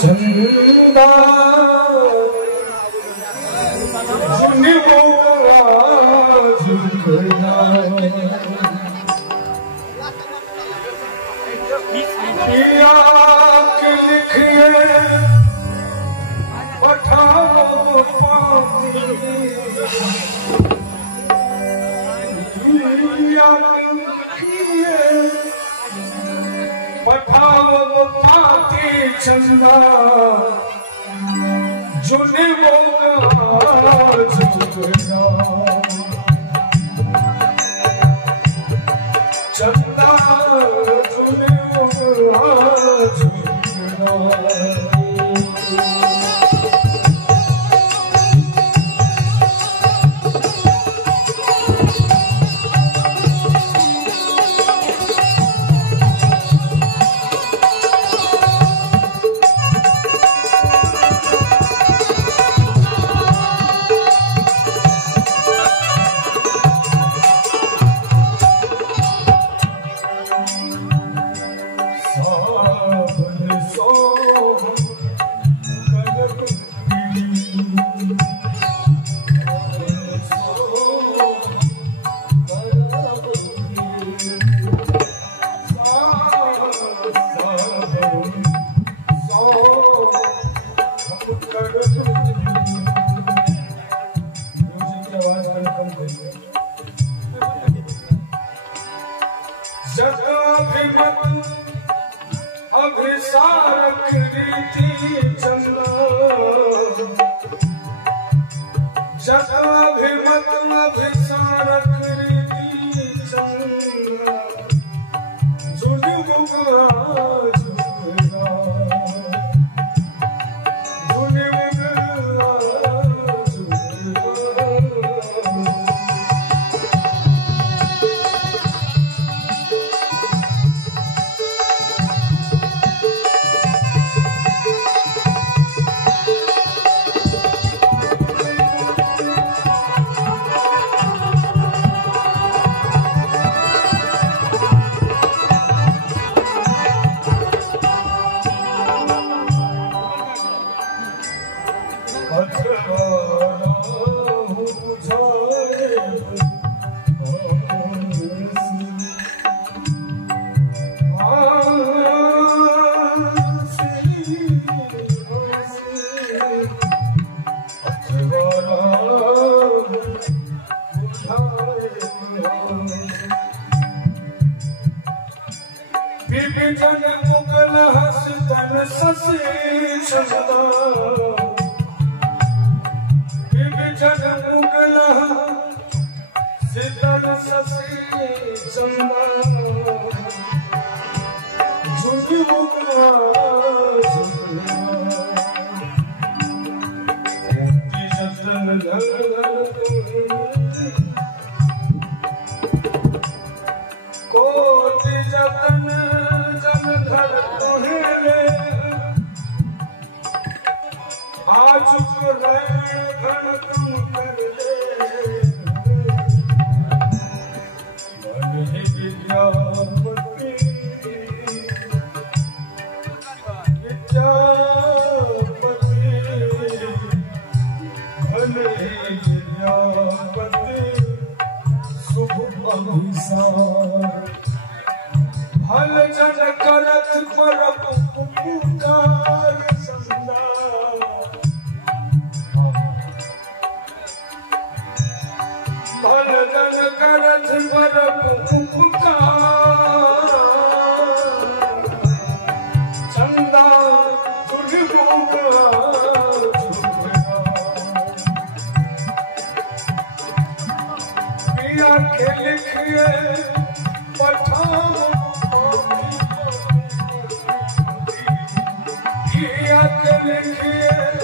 चंदा सुनी आवाज करना पिया के लिखिए पठाओ पानी पिया के लिखिए पठाओ पाती चंदा जुने वो जुगना चंदा जुने वो जुगना अभिसारक रीति चंदा जग अभिमत अभिसारक रीति चंदा जुगुगा जुगुगा जन मुगल हस्तन ससी चंदा जन मुगल हस्तन ससी चंदा जुगुगा जतन कोटि जतन घर तुहरे आज घन तुम कर ले मन ही विद्यापति मन ही विद्यापति शुभ अभिसार हल जन करत परब पुकार संदा हल जन करत परब पुकार चंदा जुगुगा पिया के लिखिए पठाओ के लिखिए